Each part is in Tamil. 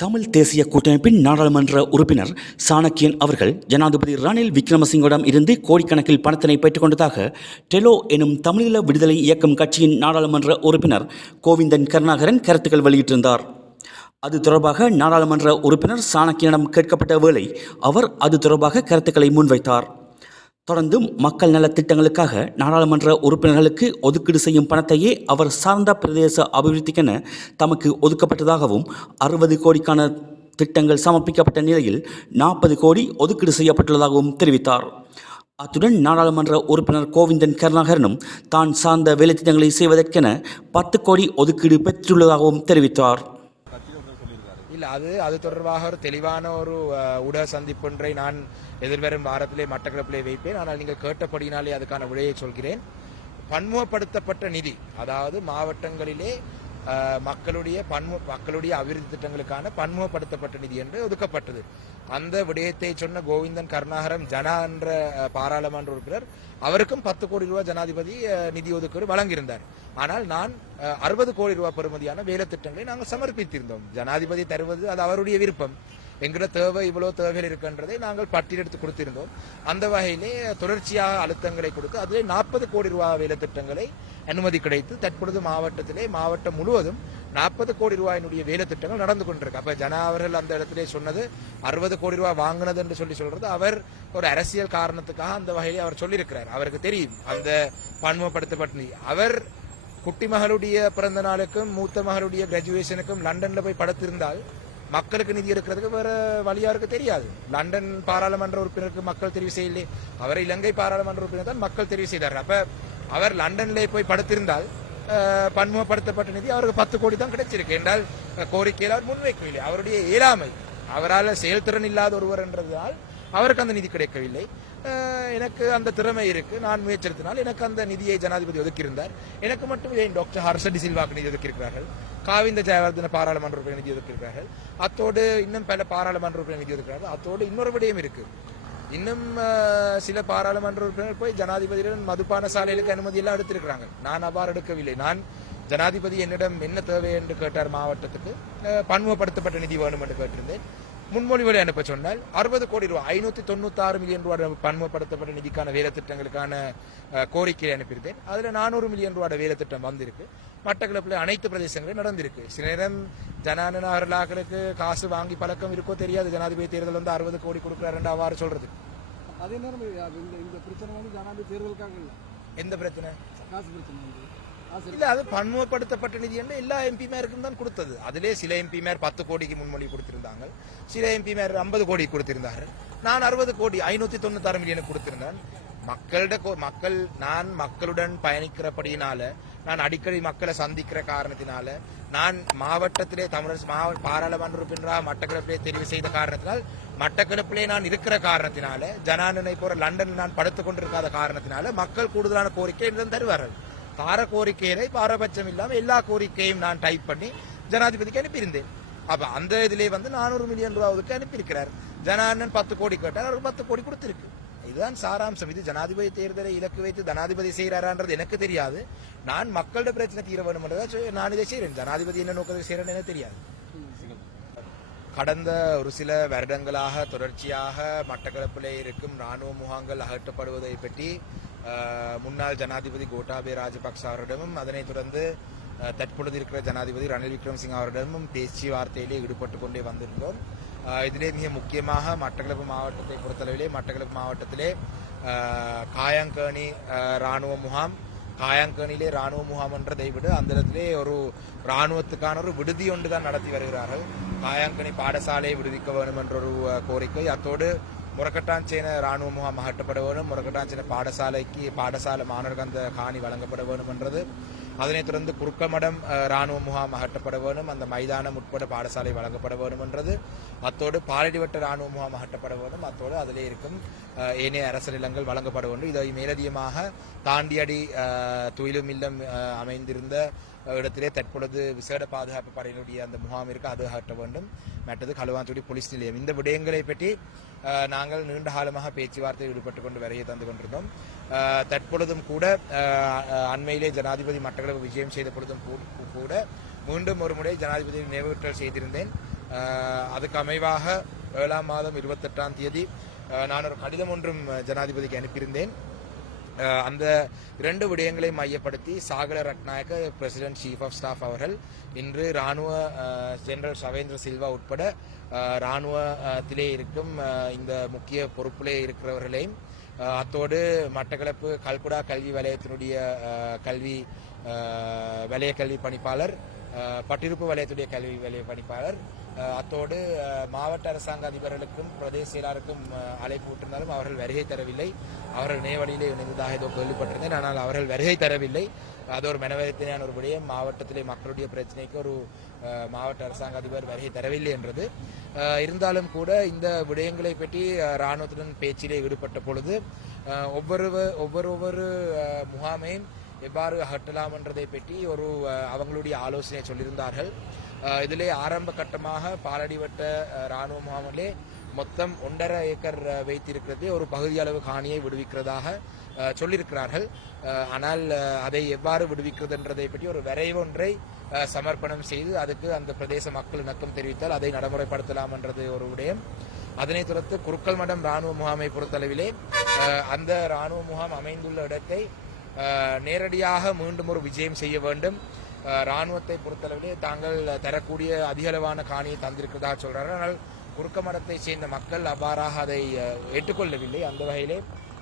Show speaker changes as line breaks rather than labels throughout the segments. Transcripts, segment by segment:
தமிழ் தேசிய கூட்டமைப்பின் நாடாளுமன்ற உறுப்பினர் சாணக்கியன் அவர்கள் ஜனாதிபதி ரணில் விக்ரமசிங்கிடம் இருந்து கோடிக்கணக்கில் பணத்தினை பெற்றுக்கொண்டதாக டெலோ எனும் தமிழீழ விடுதலை இயக்கம் கட்சியின் நாடாளுமன்ற உறுப்பினர் கோவிந்தன் கருணாகரன் கருத்துக்கள் வெளியிட்டிருந்தார். அது தொடர்பாக நாடாளுமன்ற உறுப்பினர் சாணக்கியனிடம் கேட்கப்பட்ட வேளை அவர் அது தொடர்பாக கருத்துக்களை முன்வைத்தார். தொடர்ந்தும் மக்கள் நல திட்டங்களுக்காக நாடாளுமன்ற உறுப்பினர்களுக்கு ஒதுக்கீடு செய்யும் பணத்தையே அவர் சார்ந்த பிரதேச அபிவிருத்திக்கென தமக்கு ஒதுக்கப்பட்டதாகவும் அறுபது கோடிக்கான திட்டங்கள் சமர்ப்பிக்கப்பட்ட நிலையில் நாற்பது கோடி ஒதுக்கீடு செய்யப்பட்டுள்ளதாகவும் தெரிவித்தார். அத்துடன் நாடாளுமன்ற உறுப்பினர் கோவிந்தன் கருணாகரனும் தான் சார்ந்த வேலைத்திட்டங்களை செய்வதற்கென பத்து கோடி ஒதுக்கீடு பெற்றுள்ளதாகவும் தெரிவித்தார்.
இல்லை. அது அது தொடர்பாக ஒரு தெளிவான ஒரு ஊடக சந்திப்பொன்றை நான் எதிர்வரும் வாரத்திலே மட்டக்களப்பிலே வைப்பேன். ஆனால் நீங்கள் கேட்டபடினாலே அதுக்கான விடையை சொல்கிறேன். பன்முகப்படுத்தப்பட்ட நிதி அதாவது மாவட்டங்களிலே மக்களுடைய பன்மு மக்களுடைய அபிவிருத்தி திட்டங்களுக்கான பன்முகப்படுத்தப்பட்ட நிதி என்று ஒதுக்கப்பட்டது. அந்த விடயத்தை சொன்ன கோவிந்தன் கருணாகரம் ஜனா என்ற பாராளுமன்ற உறுப்பினர் அவருக்கும் பத்து கோடி ரூபாய் ஜனாதிபதி நிதி ஒதுக்கீடு வழங்கியிருந்தார். ஆனால் நான் அறுபது கோடி ரூபாய் பெறுமதியான வேலை திட்டங்களை நாங்கள் சமர்ப்பித்திருந்தோம். ஜனாதிபதி தருவது அது அவருடைய விருப்பம். எங்கிட்ட தேவை இவ்வளோ தேவைகள் இருக்கின்றதை நாங்கள் பட்டியலெடுத்து கொடுத்திருந்தோம். அந்த வகையிலே தொடர்ச்சியாக அழுத்தங்களை கொடுத்து அதிலே நாற்பது கோடி ரூபாய் வேலை திட்டங்களை அனுமதி கிடைத்து தற்பொழுது மாவட்டத்திலே மாவட்டம் முழுவதும் நாற்பது கோடி ரூபாயினுடைய வேலை திட்டங்கள் நடந்து கொண்டிருக்கு. அப்ப ஜனா அவர்கள் அந்த இடத்திலே சொன்னது அறுபது கோடி ரூபாய் வாங்கினது என்று சொல்லி சொல்றது அவர் ஒரு அரசியல் காரணத்துக்காக அந்த வகையிலே அவர் சொல்லியிருக்கிறார். அவருக்கு தெரியும். அந்த பன்முகப்படுத்தப்பட்ட அவர் குட்டி மகளுடைய பிறந்த நாளுக்கும் மூத்த மகளுடைய கிராஜுவேஷனுக்கும் லண்டன்ல போய் படுத்திருந்தால் மக்களுக்கு நிதி எடுக்கிறதுக்கு வேற வழியாருக்கு தெரியாது. லண்டன் பாராளுமன்ற உறுப்பினருக்கு மக்கள் தெரிவு செய்யலே. அவர் இலங்கை பாராளுமன்ற உறுப்பினர் தான் மக்கள் தெரிவு செய்தார். அப்ப அவர் லண்டன்ல போய் படுத்திருந்தால் பன்முகப்படுத்தப்பட்ட நிதி அவருக்கு பத்து கோடி தான் கிடைச்சிருக்கு. என்றால் கோரிக்கையில் அவர் முன்வைக்கவில்லை. அவருடைய இயலாமை. அவரால் செயல்திறன் இல்லாத ஒருவர் என்றதால் அவருக்கு அந்த நிதி கிடைக்கவில்லை. எனக்கு அந்த திறமை இருக்கு. நான் முயற்சித்தினால் எனக்கு அந்த நிதியை ஜனாதிபதி ஒதுக்கியிருந்தார். எனக்கு மட்டும் ஏன் டாக்டர் ஹர்ஷடி சில்வாக்கு நிதி ஒதுக்கியிருக்கிறார்கள்? காவிந்த ஜெயவர்தன பாராளுமன்ற உறுப்பினர் நிதி ஒதுக்கியிருக்கிறார்கள். அத்தோடு இன்னும் பல பாராளுமன்ற உறுப்பினர் நிதி ஒதுக்கிறார்கள் அத்தோடு இன்னொரு விடயம் இருக்கு. இன்னும் சில பாராளுமன்ற உறுப்பினர் போய் ஜனாதிபதியுடன் மதுபான சாலைகளுக்கு அனுமதி எல்லாம் எடுத்திருக்கிறாங்க. நான் அவ்வாறு எடுக்கவில்லை. நான் ஜனாதிபதி என்னிடம் என்ன தேவை என்று கேட்டார் மாவட்டத்துக்கு பன்முகப்படுத்தப்பட்ட நிதி வேணும் என்று கேட்டிருந்தேன். முன்மொழிவுகளை அனுப்ப சொன்னால் அறுபது கோடி ரூபாய் ஐநூத்தி தொண்ணூத்தி ஆறு மில்லியன் ரூபாய் பன்முகப்படுத்தப்பட்ட நிதிக்கான வேலை திட்டங்களுக்கான கோரிக்கையை அனுப்பியிருந்தேன். அதுல நானூறு மில்லியன் ரூபாய் வேலை திட்டம் வந்திருக்கு. மட்டக்களப்பில் அனைத்து பிரதேசங்களும் நடந்திருக்கு. சில நேரம் ஜனானர்களுக்கு காசு வாங்கி பழக்கம் இருக்கோ தெரியாது. ஜனாதிபதி தேர்தல் வந்து அறுபது கோடி கொடுக்குறாருன்னு அவ்வாறு சொல்றது.
அதே நேரம் இந்த பிரச்சனை வந்து ஜனாதிபதி தேர்தலுக்காக இல்லை.
எந்த பிரச்சனை?
காசு பிரச்சனை
இல்ல அது பன்முகப்படுத்தப்பட்ட நிதி என்று எல்லா எம்பிமாருக்கும் தான் கொடுத்தது. அதிலே சில எம்பிமார் பத்து கோடிக்கு முன்மொழி கொடுத்திருந்தாங்க சில எம்பிமார் ஐம்பது கோடி கொடுத்திருந்தார்கள். நான் அறுபது கோடி ஐநூத்தி தொண்ணூத்தாறு மில்லியனுக்கு கொடுத்திருந்தேன். மக்களிட கோ- மக்கள் நான் மக்களுடன் பயணிக்கிறபடியினால நான் அடிக்கடி மக்களை சந்திக்கிற காரணத்தினால நான் மாவட்டத்திலே தமிழர் மாவட்ட பாராளுமன்ற உறுப்பினராக மட்டக்களப்பிலே தெரிவு செய்த காரணத்தினால் மட்டக்களப்பிலே நான் இருக்கிற காரணத்தினால ஜனானனை போற லண்டன் நான் படுத்துக் கொண்டிருக்காத காரணத்தினால மக்கள் கூடுதலான கோரிக்கை என்னிடம் தருவார்கள். தார கோரிக்கையை பாரபட்சம் இல்லாமல் எல்லா கோரிக்கையும் நான் டைப் பண்ணி ஜனாதிபதிக்கு அனுப்பியிருந்தேன். அப்போ அந்த இதிலே வந்து நானூறு மில்லியன் ரூபாவுக்கு அனுப்பியிருக்கிறார். ஜனானன் பத்து கோடி கேட்டார் அவருக்கு பத்து கோடி கொடுத்துருக்கு. இதுதான் சாராம்சம். இது ஜனாதிபதி தேர்தலை இலக்கு வைத்து ஜனாதிபதி செய்கிறாரான்றது எனக்கு தெரியாது. நான் மக்களோட பிரச்சனை தீர வேணும்ன்றதை நான் இதை செய்கிறேன் ஜனாதிபதி என்ன நோக்கத்தை செய்யறேன்னு எனக்கு தெரியாது. கடந்த ஒரு சில வருடங்களாக தொடர்ச்சியாக மட்டக்களப்பிலே இருக்கும் ராணுவ முகாங்கள் அகற்றப்படுவதை பற்றி முன்னாள் ஜனாதிபதி கோட்டாபே ராஜபக்ச அவரிடமும் அதனைத் தொடர்ந்து தற்பொழுது இருக்கிற ஜனாதிபதி ரணில் விக்ரம்சிங் அவரிடமும் பேச்சுவார்த்தையிலே ஈடுபட்டு கொண்டே வந்திருந்தோம். இதிலே மிக முக்கியமாக மட்டக்களப்பு மாவட்டத்தை பொறுத்தளவிலே மட்டக்களப்பு மாவட்டத்திலே அஹ், காயாங்கேணி ராணுவ முகாம் காயாங்கனிலே ராணுவ முகாம் என்றதை விட அந்த இடத்திலே ஒரு ராணுவத்துக்கான ஒரு விடுதி ஒன்று தான் நடத்தி வருகிறார்கள். காயாங்கனி பாடசாலையை விடுவிக்க வேண்டும் என்ற ஒரு கோரிக்கை. அத்தோடு முறக்கட்டாஞ்சேன ராணுவ முகாம் அகற்றப்பட வேண்டும் முரக்கட்டாஞ்சேன பாடசாலைக்கு பாடசாலை மாணவர்கள் அந்த காணி வழங்கப்பட வேண்டும் என்றது அதனைத் தொடர்ந்து குறுக்கமடம் இராணுவ முகாம் அகற்றப்பட வேண்டும் அந்த மைதானம் உட்பட பாடசாலை வழங்கப்பட வேண்டும் என்றது. அத்தோடு பாலடிவட்ட இராணுவ முகாம் அகற்றப்பட வேண்டும் அத்தோடு அதிலே இருக்கும் ஏனைய அரசு நிலங்கள் வழங்கப்பட வேண்டும். இதை மேலதிகமாக தாண்டியடி துயிலும் இல்லம் அமைந்திருந்த இடத்திலே தற்பொழுது விசேட பாதுகாப்பு படையினுடைய அந்த முகாம் இருக்கு அது அகற்ற வேண்டும். மற்றது களுவாந்துடி போலீஸ் நிலையம். இந்த விடயங்களை பற்றி நாங்கள் நீண்ட காலமாக பேச்சுவார்த்தை ஈடுபட்டு கொண்டு வரையை தந்து கொண்டிருந்தோம். தற்பொழுதும் கூட அண்மையிலே ஜனாதிபதி மட்டக்களப்பு விஜயம் செய்த பொழுதும் கூ- கூட மீண்டும் ஒரு முறை ஜனாதிபதி நினைவூட்டல் செய்திருந்தேன் அதுக்கு அமைவாக ஏழாம் மாதம் இருபத்தெட்டாம் தேதி நான் ஒரு கடிதம் ஒன்றும் ஜனாதிபதிக்கு அனுப்பியிருந்தேன் அந்த இரண்டு விடயங்களை மையப்படுத்தி Sagala Ratnayake president chief of staff அவர்கள் இன்று ராணுவ ஜெனரல் சவேந்திர சில்வா உட்பட ராணுவத்திலே இருக்கும் இந்த முக்கிய பொறுப்பிலே இருக்கிறவர்களையும் அத்தோடு மட்டக்களப்பு கல்குடா கல்வி வலயத்தினுடைய கல்வி அஹ், வலய கல்வி பணிப்பாளர் பட்டிருப்பு வலயத்துடைய கல்வி வலய பணிப்பாளர் அத்தோடு மாவட்ட அரசாங்க அதிபர்களுக்கும் பிரதேச செயலாருக்கும் அழைப்பு விட்டிருந்தாலும் அவர்கள் வருகை தரவில்லை. அவர்கள் நேவழியிலே இணைந்ததாக ஏதோ கேள்விப்பட்டிருந்தேன். ஆனால் அவர்கள் வருகை தரவில்லை. அது ஒரு மனவருத்தினான ஒரு விடயம். மாவட்டத்திலே மக்களுடைய பிரச்சனைக்கு ஒரு மாவட்ட அரசாங்க அதிபர் வருகை தரவில்லை என்றது. இருந்தாலும் கூட இந்த விடயங்களை பற்றி இராணுவத்துடன் பேச்சிலே ஈடுபட்ட பொழுது ஒவ்வொரு ஒவ்வொரு ஒவ்வொரு முகாமையும் எவ்வாறு அகற்றலாம் என்றதை பற்றி ஒரு அவங்களுடைய ஆலோசனை சொல்லியிருந்தார்கள். இதிலே ஆரம்ப கட்டமாக பாலடிவட்ட ராணுவ முகாமிலே மொத்தம் ஒன்றரை ஏக்கர் வைத்திருக்கிறது. ஒரு பகுதியளவு காணியை விடுவிக்கிறதாக சொல்லியிருக்கிறார்கள். ஆனால் அதை எவ்வாறு விடுவிக்கிறது என்றதை பற்றி ஒரு வரைவொன்றை சமர்ப்பணம் செய்து அதுக்கு அந்த பிரதேச மக்கள் இணக்கம் தெரிவித்தால் அதை நடைமுறைப்படுத்தலாம் என்றது ஒரு விடயம். அதனைத் தொடர்ந்து குருக்கல் மடம் ராணுவ முகாமை பொறுத்தளவிலே அந்த ராணுவ முகாம் அமைந்துள்ள இடத்தை நேரடியாக மீண்டும் ஒரு விஜயம் செய்ய வேண்டும். இராணுவத்தை பொறுத்தளவிலே தாங்கள் தரக்கூடிய அதிகளவான காணியை தந்திருக்கிறதாக சொல்கிறார்கள் ஆனால் குறுக்க மரத்தை சேர்ந்த மக்கள் அவ்வாறாக அதை ஏற்றுக்கொள்ளவில்லை. அந்த வகையிலே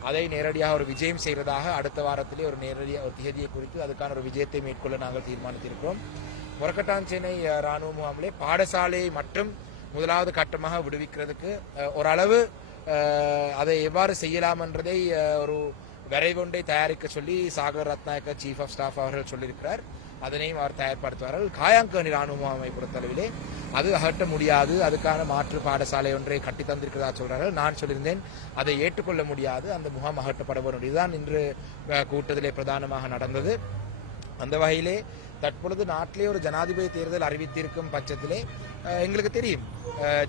அதை நேரடியாக ஒரு விஜயம் செய்கிறதாக அடுத்த வாரத்திலே ஒரு நேரடியாக ஒரு தேதியை குறித்து அதுக்கான ஒரு விஜயத்தை மேற்கொள்ள நாங்கள் தீர்மானித்திருக்கிறோம். முரக்கட்டாஞ்சேனை இராணுவ முகாமிலே பாடசாலையை மட்டும் முதலாவது கட்டமாக விடுவிக்கிறதுக்கு ஓரளவு அதை எவ்வாறு செய்யலாம் என்றதை ஒரு வரைவொன்றை தயாரிக்க சொல்லி Sagar Ratnayake chief of staff அவர்கள் சொல்லியிருக்கிறார். அதனையும் அவர் தயார்படுத்துவார்கள். காயாங்கனி ராணுவ அமைப்பு பொறுத்தளவிலே. அது அகற்ற முடியாது. அதுக்கான மாற்று பாடசாலை ஒன்றை கட்டி தந்திருக்கிறதா சொல்றார்கள். நான் சொல்லியிருந்தேன் அதை ஏற்றுக்கொள்ள முடியாது. அந்த முகாம் அகற்றப்பட வேண்டும் இதுதான் இன்று கூட்டத்திலே பிரதானமாக நடந்தது. அந்த வகையிலே தற்பொழுது நாட்டிலே ஒரு ஜனாதிபதி தேர்தல் அறிவித்திருக்கும் பட்சத்திலே எங்களுக்கு தெரியும்.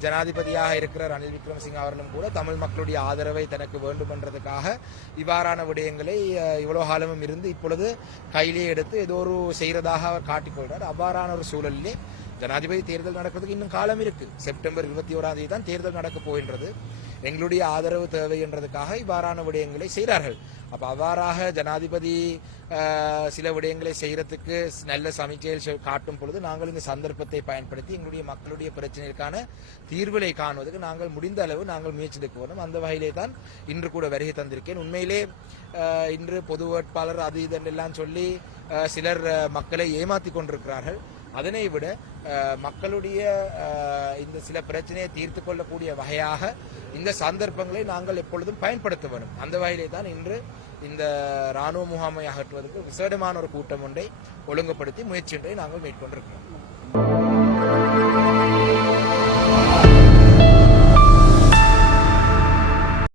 ஜனாதிபதியாக இருக்கிற ரணில் விக்ரமசிங்க அவர்களும் கூட தமிழ் மக்களுடைய ஆதரவை தனக்கு வேண்டுமென்றதுக்காக இவ்வாறான விடயங்களை இவ்வளோ காலமும் இருந்து இப்பொழுது கையிலே எடுத்து ஏதோ ஒரு செய்கிறதாக அவர் காட்டிக்கொள்கிறார் அவ்வாறான ஒரு சூழலிலே ஜனாதிபதி தேர்தல் நடக்கிறதுக்கு இன்னும் காலம் இருக்கு. செப்டம்பர் இருபத்தி ஓராம் தேதி தான் தேர்தல் நடக்க போகின்றது. எங்களுடைய ஆதரவு தேவை என்றதுக்காக இவ்வாறான விடயங்களை செய்கிறார்கள் அப்போ அவ்வாறாக ஜனாதிபதி சில விடயங்களை செய்கிறதுக்கு நல்ல சமிக்கையில் காட்டும் பொழுது நாங்கள் இந்த சந்தர்ப்பத்தை பயன்படுத்தி எங்களுடைய மக்களுடைய பிரச்சனைக்கான தீர்வுகளை காணுவதற்கு நாங்கள் முடிந்த அளவு நாங்கள் முயற்சி எடுக்க அந்த வகையிலே தான் இன்று கூட வருகை தந்திருக்கேன் உண்மையிலே இன்று பொது வேட்பாளர் அது இதெல்லாம் சொல்லி சிலர் மக்களை ஏமாத்தி கொண்டிருக்கிறார்கள். அதனை விட மக்களுடைய இந்த சில பிரச்சனையை தீர்த்து கொள்ளக்கூடிய வகையாக இந்த சந்தர்ப்பங்களை நாங்கள் எப்பொழுதும் பயன்படுத்த வேண்டும். அந்த வகையிலே தான் இன்று இந்த ராணுவ முகாமை அகற்றுவதற்கு விசேடமான ஒரு கூட்டம் ஒன்றை ஒழுங்குபடுத்தி முயற்சி ஒன்றை நாங்கள் மேற்கொண்டிருக்கிறோம்.